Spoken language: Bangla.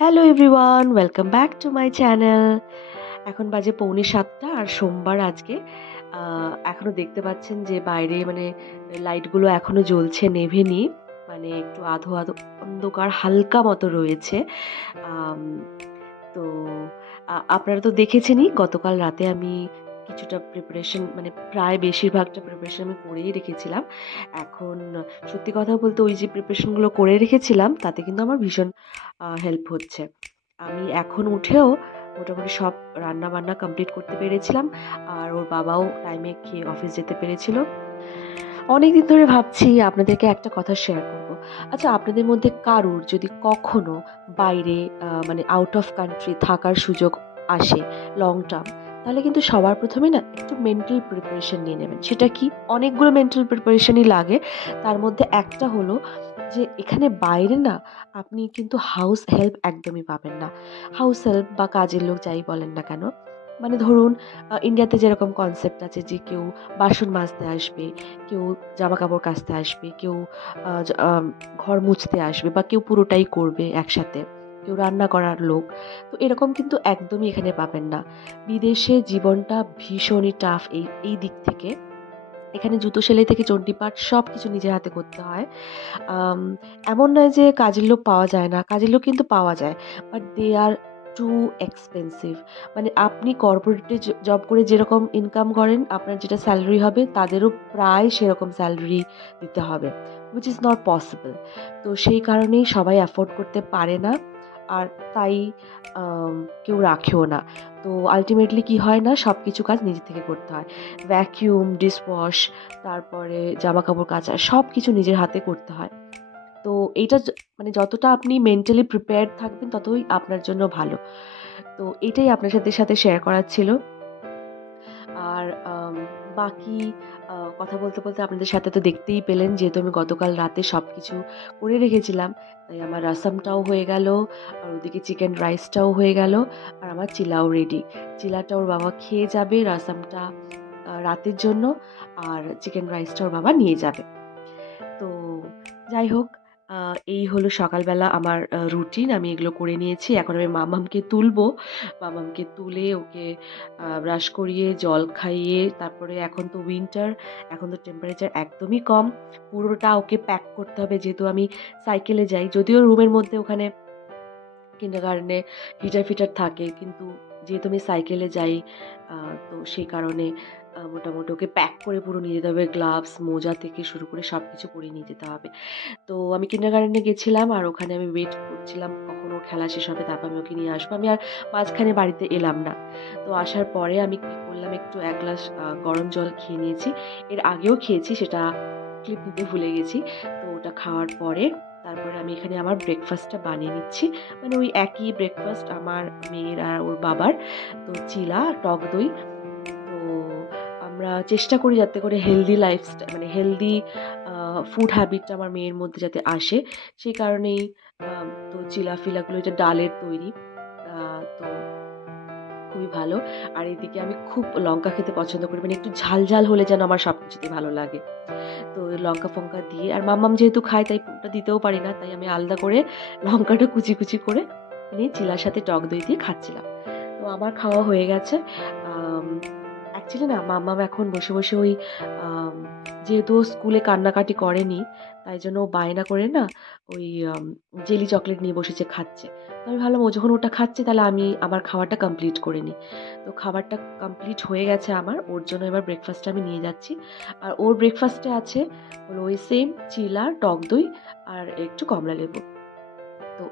Hello everyone, welcome back to my channel. এখন বাজে 6:45 আর সোমবার আজকে। এখনো দেখতে পাচ্ছেন যে বাইরে লাইটগুলো এখনো জ্বলছে, নেভেনি। মানে একটু আধো আধো অন্ধকার হালকা মতো রয়েছে। আম, তো আপনারা তো দেখেছেনই গতকাল রাতে আমি কিছুটা প্রিপারেশন, প্রায় বেশিরভাগটা প্রিপারেশন আমি করেই রেখেছিলাম। এখন সত্যি কথা বলতে ওই যে প্রিপারেশনগুলো করে রেখেছিলাম তাতে কিন্তু আমার ভীষণ হেল্প হচ্ছে। আমি এখন উঠেও মোটামুটি সব রান্না বান্না কমপ্লিট করতে পেরেছিলাম। আর ওর বাবাও টাইমে খেয়ে অফিস যেতে পেরেছিল। অনেকদিন ধরে ভাবছি আপনাদেরকে একটা কথা শেয়ার করব। আচ্ছা, আপনাদের মধ্যে কারুর যদি কখনো বাইরে আউট অফ কান্ট্রি থাকার সুযোগ আসে লং টার্ম, তাহলে কিন্তু সবার প্রথমে না একটু মেন্টাল প্রিপারেশন নিয়ে নেবেন। সেটা কি, অনেকগুলো মেন্টাল প্রিপারেশনই লাগে। তার মধ্যে একটা হলো যে এখানে বাইরে না আপনি কিন্তু হাউস হেল্প একদমই পাবেন না। হাউস হেল্প বা কাজের লোক যাই বলেন না কেন, ধরুন ইন্ডিয়াতে যেরকম কনসেপ্ট আছে যে কেউ বাসন মাজতে আসবে, কেউ জামা কাপড় কাচতে আসবে, কেউ ঘর মুছতে আসবে, বা কেউ পুরোটাই করবে একসাথে, কেউ রান্না করার লোক। তো এরকম কিন্তু একদমই এখানে পাবেন না। বিদেশে জীবনটা ভীষণই টাফ এই এই দিক থেকে। এখানে জুতো সেলাই থেকে চণ্ডীপাঠ সব কিছু নিজের হাতে করতে হয়। আম, এমন নয় যে কাজের লোক পাওয়া যায় না, কাজের লোক কিন্তু পাওয়া যায়, but they are too expensive. আপনি কর্পোরেটে জব করে যেরকম ইনকাম করেন, আপনার যেটা স্যালারি হবে তাদেরও প্রায় সেরকম স্যালারি দিতে হবে, উইচ ইজ নট পসিবল। তো সেই কারণেই সবাই অ্যাফোর্ড করতে পারে না, আর তাই কেউ রাখেও না। তো আলটিমেটলি কি হয় না, সব কিছু কাজ নিজে থেকে করতে হয়। ভ্যাকিউম, ডিশওয়াশ, তারপরে জামা কাপড় কাচা, সব কিছু নিজের হাতে করতে হয়। তো এইটা যতটা আপনি মেন্টালি প্রিপেয়ার্ড থাকবেন ততই আপনার জন্য ভালো। তো এটাই আপনার সাথে শেয়ার করার ছিল। আর বাকি কথা বলতে বলতে আপনাদের সাথে তো দেখতেই পেলেন, যেহেতু আমি গতকাল রাতে সব কিছু করে রেখেছিলাম, তাই আমার রাসামটাও হয়ে গেল, আর ওদিকে চিকেন রাইসটাও হয়ে গেল, আর আমার চিলাও রেডি। চিলাটা ওর বাবা খেয়ে যাবে, রাসামটা রাতের জন্য, আর চিকেন রাইসটা ওর বাবা নিয়ে যাবে। তো যাই হোক, এই হলো সকালবেলা আমার রুটিন। আমি এগুলো করে নিয়েছি। এখন আমি মামামকে তুলবো। মামামকে তুলে ওকে ব্রাশ করিয়ে জল খাইয়ে, তারপরে এখন তো উইন্টার, এখন তো টেম্পারেচার একদমই কম। পুরোটা ওকে প্যাক করতে হবে, যেহেতু আমি সাইকেলে যাই। যদিও রুমের মধ্যে ওখানে কিন্ডারগার্টেনে হিটার ফিটার থাকে, কিন্তু যেহেতু আমি সাইকেলে যাই, তো সেই কারণে মোটামুটি ওকে প্যাক করে পুরো নিয়ে যেতে হবে। গ্লাভস, মোজা থেকে শুরু করে সব কিছু পরে নিয়ে যেতে হবে। তো আমি কিন্ডারগার্টেনে গেছিলাম, আর ওখানে আমি ওয়েট করছিলাম কখন ওর খেলা শেষ হবে, তারপর আমি ওকে নিয়ে আসবো। আমি আর মাঝখানে বাড়িতে এলাম না। তো আসার পরে আমি কি করলাম, একটু 1 গ্লাস গরম জল খেয়ে নিয়েছি। এর আগেও খেয়েছি, সেটা ক্লিপ দিতে ভুলে গেছি। তো ওটা খাওয়ার পরে তারপরে আমি এখানে আমার ব্রেকফাস্টটা বানিয়ে নিচ্ছি। ওই একই ব্রেকফাস্ট আমার মেয়ের আর ওর বাবার। তো চিলা, টক দই। তো আমরা চেষ্টা করি যাতে করে হেলদি লাইফস্টাইল, হেলদি ফুড হ্যাবিটটা আমার মেয়ের মধ্যে যাতে আসে, সেই কারণেই তো চিলা ফিলাগুলো এটা ডালের তৈরি। তো খুবই ভালো। আর এদিকে আমি খুব লঙ্কা খেতে পছন্দ করি, একটু ঝাল ঝাল হলে যেন আমার সব কিছুতেই ভালো লাগে। তো লঙ্কা ফঙ্কা দিয়ে, আর মাম্মাম যেহেতু খায় তাই পুরোটা দিতেও পারি না, তাই আমি আলাদা করে লঙ্কাটা কুচি কুচি করে নিয়ে চিলার সাথে টক দই দিয়ে খাচ্ছিলাম। তো আমার খাওয়া হয়ে গেছে। অ্যাকচুয়ালি না, মাম্মাম এখন বসে বসে ওই আম, যেহেতু ও স্কুলে কান্নাকাটি করেনি, তাই জন্য ও বায়না করে না ওই জেলি চকলেট নিয়ে বসেছে, খাচ্ছে। তো আমি ভাবলাম ও যখন ওটা খাচ্ছে তাহলে আমি আমার খাওয়াটা কমপ্লিট করে নিই। তো খাবারটা কমপ্লিট হয়ে গেছে আমার, ওর জন্য এবার ব্রেকফাস্টটা আমি নিয়ে যাচ্ছি। আর ওর ব্রেকফাস্টে আছে হলো ওই সেম চিলা, টক দই, আর একটু কমলা লেবু। তো